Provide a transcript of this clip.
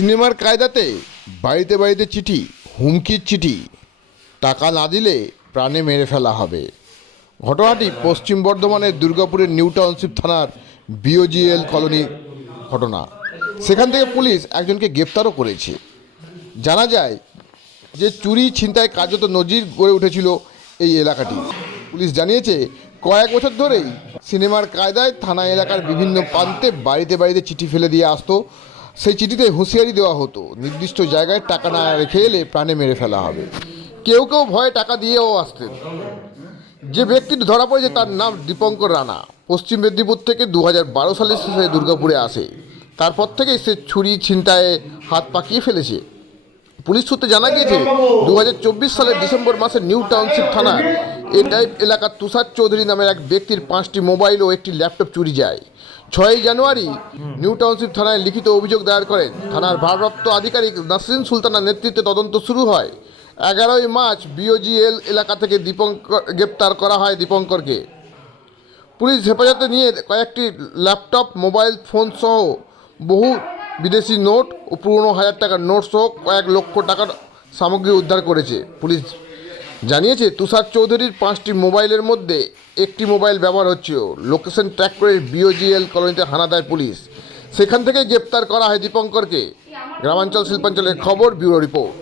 সিনেমার কায়দাতে বাড়িতে বাড়িতে চিঠি, হুমকির চিঠি, টাকা না দিলে প্রাণে মেরে ফেলা হবে। ঘটনাটি পশ্চিম বর্ধমানের দুর্গাপুরের নিউ টাউনশিপ থানার বিওজিএল কলোনি ঘটনা। সেখান থেকে পুলিশ একজনকে গ্রেপ্তারও করেছে। জানা যায় যে চুরি ছিনতাই কার্যত নজির গড়ে উঠেছিল এই এলাকাটি। পুলিশ জানিয়েছে, কয়েক বছর ধরেই সিনেমার কায়দায় থানা এলাকার বিভিন্ন প্রান্তে বাড়িতে বাড়িতে চিঠি ফেলে দিয়ে আসতো সেই চিঠিতে হুঁশিয়ারি দেওয়া হতো, নির্দিষ্ট জায়গায় টাকা না রেখে এলে প্রাণে মেরে ফেলা হবে। কেউ কেউ ভয়ে টাকা দিয়েও আসতেন। যে ব্যক্তিটি ধরা পড়েছে তার নাম দীপঙ্কর রানা। পশ্চিম মেদিনীপুর থেকে দু বারো সালের শেষে দুর্গাপুরে আসে। তারপর থেকেই সে ছুরি ছিনতায়ে হাত পাকিয়ে ফেলেছে। পুলিশ সূত্রে জানা গিয়েছে দু হাজার চব্বিশ সালের ডিসেম্বর মাসে নিউ টাউনশিপ থানার এ টাইপ এলাকার তুষার চৌধুরী নামের এক ব্যক্তির পাঁচটি মোবাইল ও একটি ল্যাপটপ চুরি যায়। ছয়ই জানুয়ারি নিউ টাউনশিপ থানায় লিখিত অভিযোগ দায়ের করেন। থানার ভারপ্রাপ্ত আধিকারিক নাসরিন সুলতানার নেতৃত্বে তদন্ত শুরু হয়। এগারোই মার্চ বিওজিএল এলাকা থেকে দীপঙ্কর গ্রেপ্তার করা হয় দীপঙ্করকে। পুলিশ হেফাজতে নিয়ে কয়েকটি ল্যাপটপ, মোবাইল, ফোন সহ বহু বিদেশি নোট ও পুরনো হাজার টাকার নোট সহ কয়েক লক্ষ টাকার সামগ্রী উদ্ধার করেছে। পুলিশ জানিয়েছে, তুষার চৌধুরীর পাঁচটি মোবাইলের মধ্যে একটি মোবাইল ব্যবহার হচ্ছিল লোকেশন ট্র্যাক করে বিওজিএল কলোনিতে হানা দেয় পুলিশ। সেখান থেকে গ্রেপ্তার করা হয় দীপঙ্করকে। গ্রামাঞ্চল শিল্পাঞ্চলের খবর, ব্যুরো রিপোর্ট।